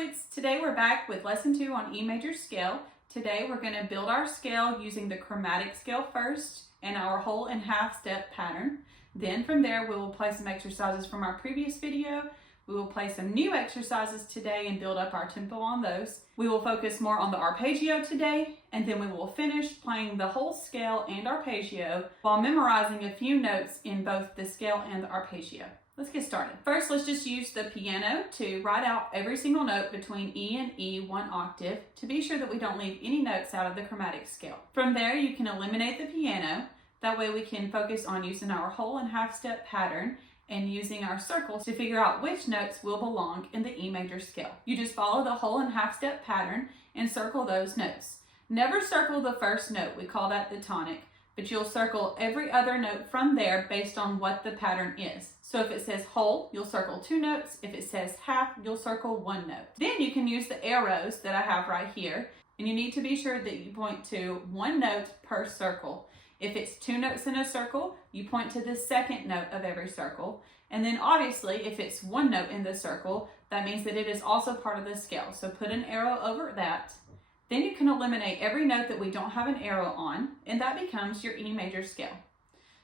Flutes. Today we're back with lesson 2 on E major scale. Today we're going to build our scale using the chromatic scale first and our whole and half step pattern. Then from there we will play some exercises from our previous video. We will play some new exercises today and build up our tempo on those. We will focus more on the arpeggio today, and then we will finish playing the whole scale and arpeggio while memorizing a few notes in both the scale and the arpeggio. Let's get started. First, let's just use the piano to write out every single note between E and E 1 octave to be sure that we don't leave any notes out of the chromatic scale. From there, you can eliminate the piano. That way we can focus on using our whole and half step pattern and using our circles to figure out which notes will belong in the E major scale. You just follow the whole and half step pattern and circle those notes. Never circle the first note, we call that the tonic, but you'll circle every other note from there based on what the pattern is. So if it says whole, you'll circle 2 notes. If it says half, you'll circle 1 note. Then you can use the arrows that I have right here, and you need to be sure that you point to 1 note per circle. If it's 2 notes in a circle, you point to the second note of every circle. And then obviously, if it's 1 note in the circle, that means that it is also part of the scale. So put an arrow over that. Then you can eliminate every note that we don't have an arrow on, and that becomes your E major scale.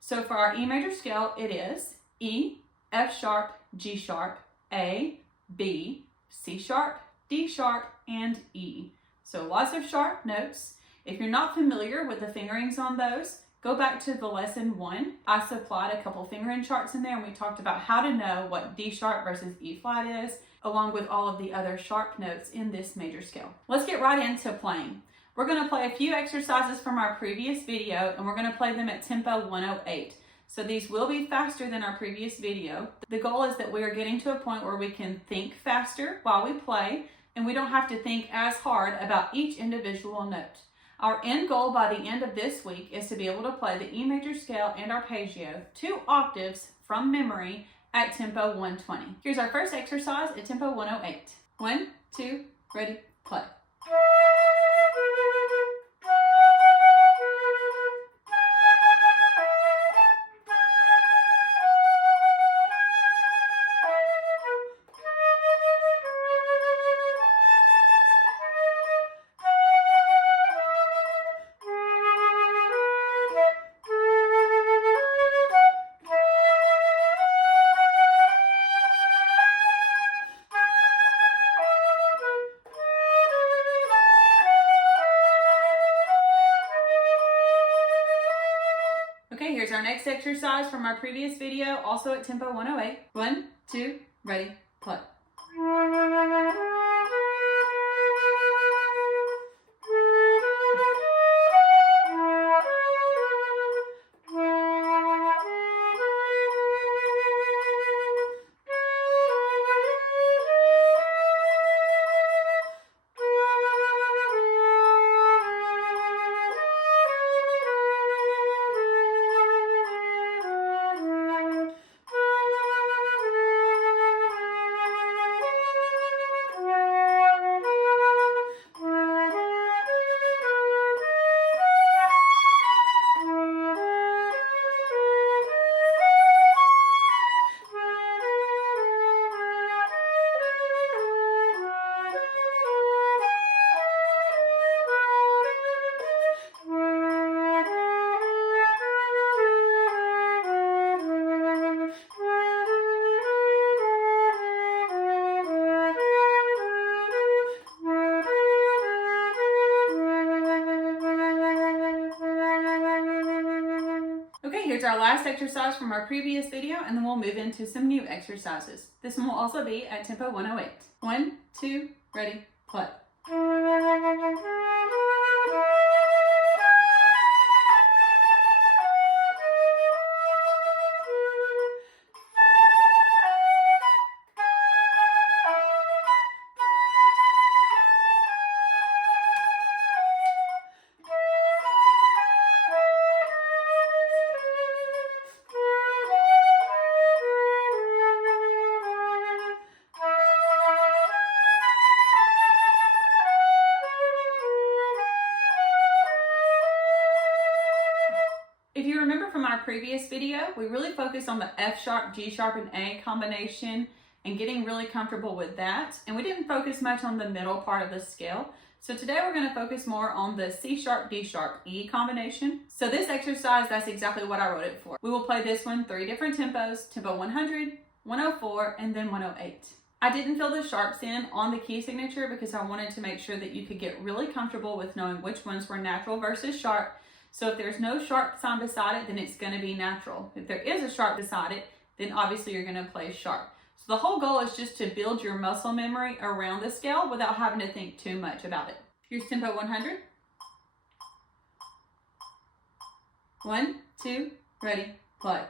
So for our E major scale, it is E, F sharp, G sharp, A, B, C sharp, D sharp, and E. So lots of sharp notes. If you're not familiar with the fingerings on those, go back to the lesson 1. I supplied a couple fingering charts in there, and we talked about how to know what D sharp versus E flat is, along with all of the other sharp notes in this major scale. Let's get right into playing. We're going to play a few exercises from our previous video, and we're going to play them at tempo 108. So these will be faster than our previous video. The goal is that we are getting to a point where we can think faster while we play, and we don't have to think as hard about each individual note. Our end goal by the end of this week is to be able to play the E major scale and arpeggio 2 octaves from memory at tempo 120. Here's our first exercise at tempo 108. 1, 2, ready, play. Okay, here's our next exercise from our previous video, also at tempo 108. 1, 2, ready, play. Here's our last exercise from our previous video, and then we'll move into some new exercises. This one will also be at tempo 108. 1, 2, ready, play. If you remember from our previous video, we really focused on the F sharp, G sharp, and A combination and getting really comfortable with that. And we didn't focus much on the middle part of the scale. So today we're going to focus more on the C sharp, D sharp, E combination. So this exercise, that's exactly what I wrote it for. We will play this one 3 different tempos, tempo 100, 104, and then 108. I didn't fill the sharps in on the key signature because I wanted to make sure that you could get really comfortable with knowing which ones were natural versus sharp. So if there's no sharp sign beside it, then it's going to be natural. If there is a sharp beside it, then obviously you're going to play sharp. So the whole goal is just to build your muscle memory around the scale without having to think too much about it. Here's tempo 100. 1, 2, ready, play.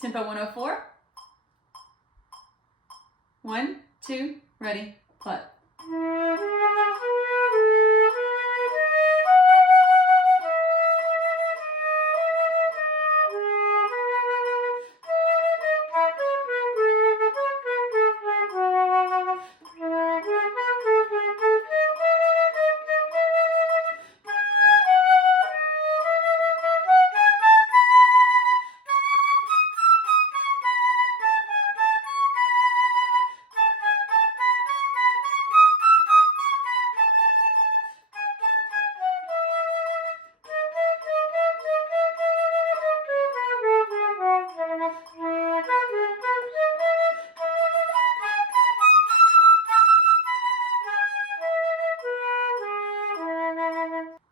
Tempo 104. 1, 2, ready, play.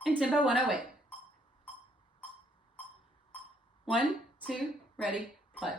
And tempo 108. 1, 2, ready, play.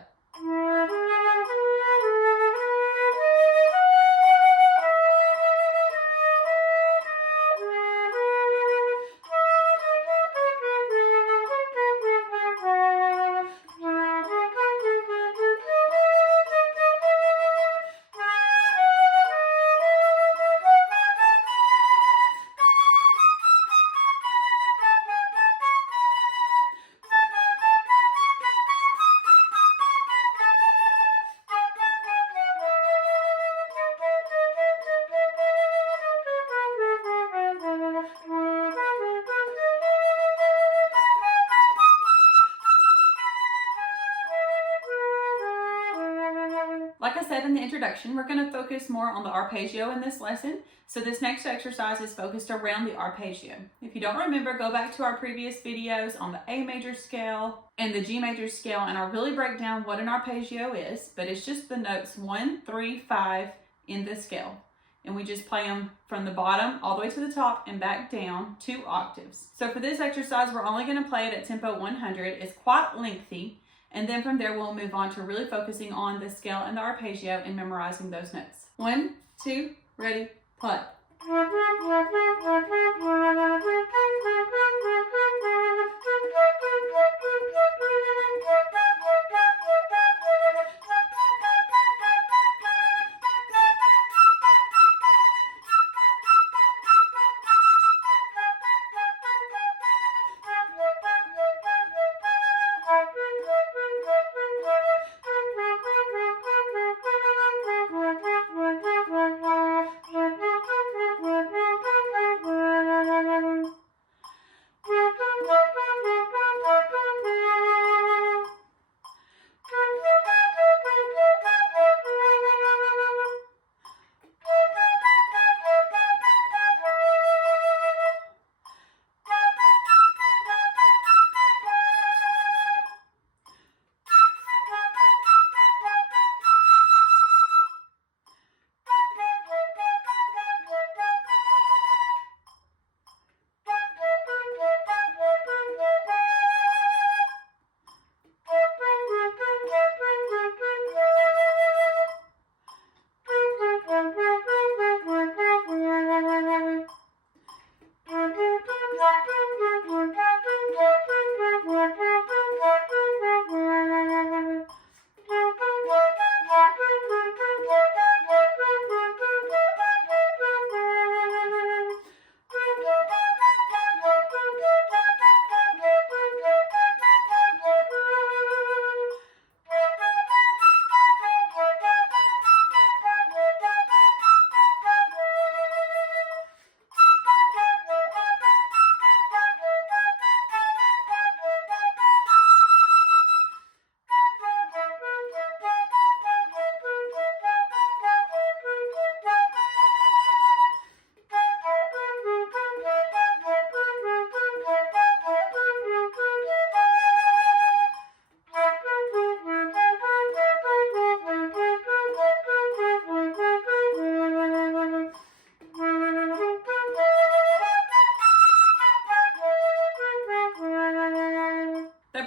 Like I said in the introduction, we're going to focus more on the arpeggio in this lesson. So this next exercise is focused around the arpeggio. If you don't remember, go back to our previous videos on the A major scale and the G major scale, and I'll really break down what an arpeggio is, but it's just the notes 1, 3, 5 in the scale. And we just play them from the bottom all the way to the top and back down 2 octaves. So for this exercise, we're only going to play it at tempo 100. It's quite lengthy. And then from there, we'll move on to really focusing on the scale and the arpeggio and memorizing those notes. 1, 2, ready, play.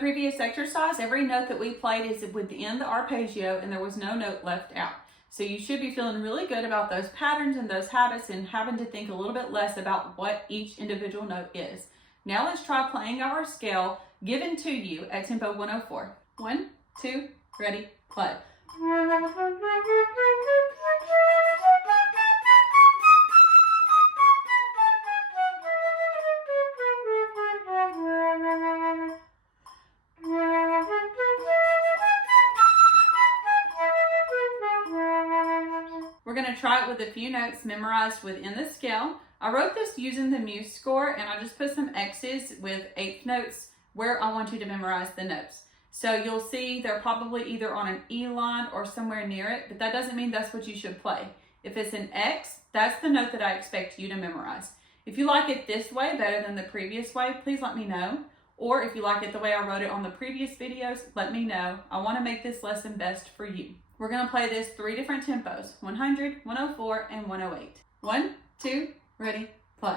previous exercise, every note that we played is within the arpeggio and there was no note left out. So you should be feeling really good about those patterns and those habits and having to think a little bit less about what each individual note is. Now let's try playing our scale given to you at tempo 104. 1, 2, ready, play. We're going to try it with a few notes memorized within the scale. I wrote this using the Muse score, and I just put some X's with eighth notes where I want you to memorize the notes. So you'll see they're probably either on an E line or somewhere near it, but that doesn't mean that's what you should play. If it's an X, that's the note that I expect you to memorize. If you like it this way better than the previous way, please let me know. Or if you like it the way I wrote it on the previous videos, let me know. I want to make this lesson best for you. We're going to play this 3 different tempos, 100, 104, and 108. 1, 2, ready, play.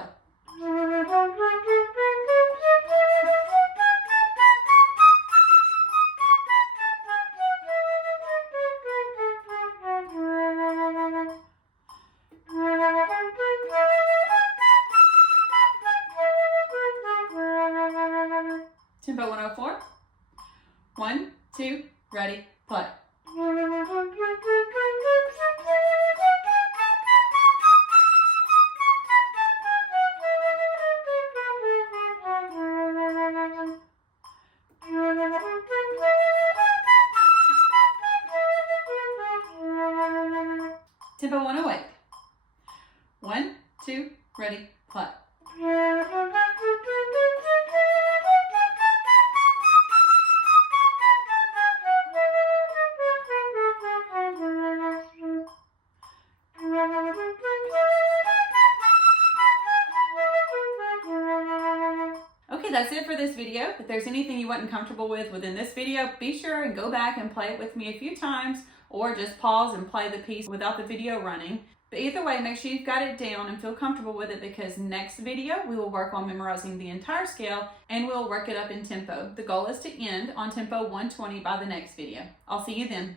Tempo 104. 1, 2, ready, play. Tempo 108. 1, 2, ready, play. Okay, that's it for this video. If there's anything you weren't comfortable with within this video, be sure and go back and play it with me a few times, or just pause and play the piece without the video running. But either way, make sure you've got it down and feel comfortable with it, because next video we will work on memorizing the entire scale and we'll work it up in tempo. The goal is to end on tempo 120 by the next video. I'll see you then.